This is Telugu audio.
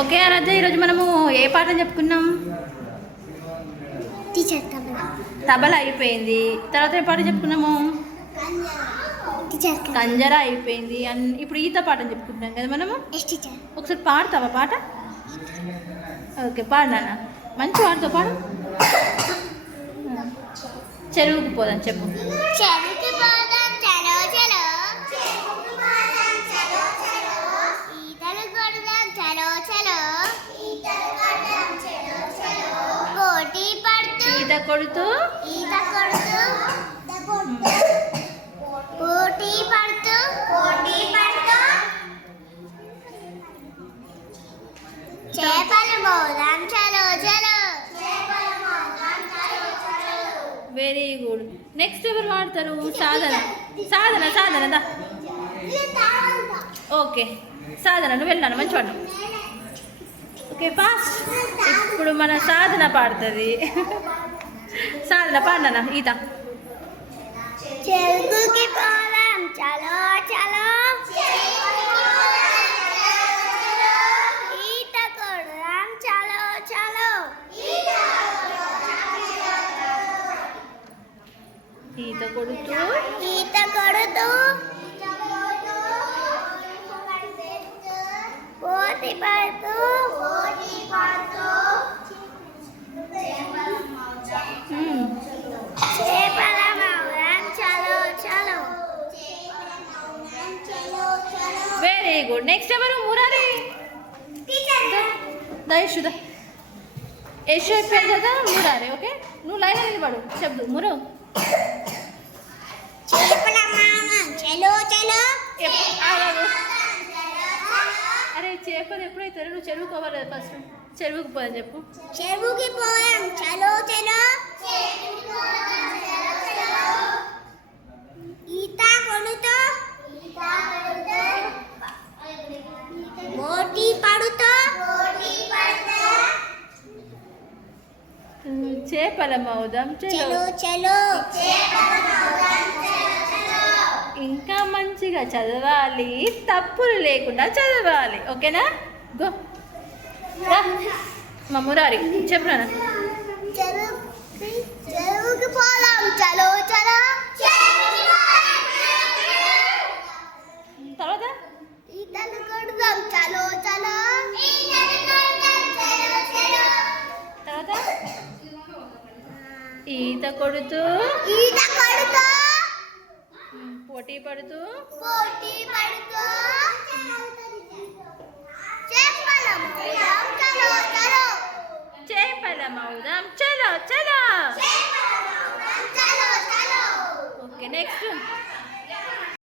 ఓకే ఆరాధ్య, ఈరోజు మనము ఏ పాఠం చెప్పుకున్నాం? తబలా అయిపోయింది. తర్వాత ఏ పాఠం చెప్పుకున్నాము? కంజరా అయిపోయింది. ఇప్పుడు ఈత పాఠం చెప్పుకుంటున్నాం కదా మనము. ఒకసారి పాడతావా పాట? ఓకే పాడినా, మంచి పాడుతావు, పాడు. చెరువుకు పోదాం చెప్పు. ఈత కొడుతూ పోటీ పడుతూ చేపలు మోదాం చలో చలో. Very good. నెక్స్ట్ ఎవరు వాడతారు? సాధన సాధన సాధన దా. ఓకే సాధన, నువ్వు వెళ్ళాను, మంచి వాడు. Okay fast. ఇప్పుడు మన సాధన పాడుతుంది. సాధన పాడినా ఈత. చెరుకుకి పోదాం చలో చలో, ఈత కొడదాం చలో చలో. ఈత కొడుతూ పోటీ పడుతూ చేపల మౌనం చలో చలో. Very good. నెక్స్ట్ ఎవరు? మురారి. దయశుద యశ్ అయిపోయాడు కదా, మురారి. ఓకే నువ్వు లైన్ నిలబడు, చెప్దు మురు. చేపల మౌనం చలో చలో. అరే చేపలు ఎప్పుడైతే నువ్వు చెరువుకు పోవాలి ఫస్ట్. చెరువుకు పోదని చెప్పు. చెరువుకి పోయాం చలో చలో, ఈత కొడుతూ పోటీ పడుతూ చేపల మౌదం చలో చలో. ఇంకా మంచిగా చదవాలి, తప్పులు లేకుండా చదవాలి. ఓకేనా? గో రా మా మురారి, చెప్పురా. చెరువుకి పోదాం చలో చలో, తర్వాత ఈతలు కొడదాం చలో చలో. తర్వాత ఈత కొడుతూ పోటీ పడుతూ చేపల మౌదం చలో చలో. Okay next